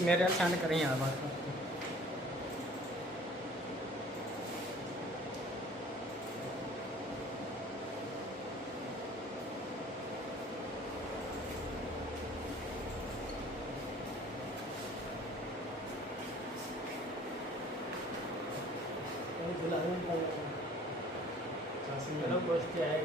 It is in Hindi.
मेरे सेंड करें यार बात चलो गोष्टी आहे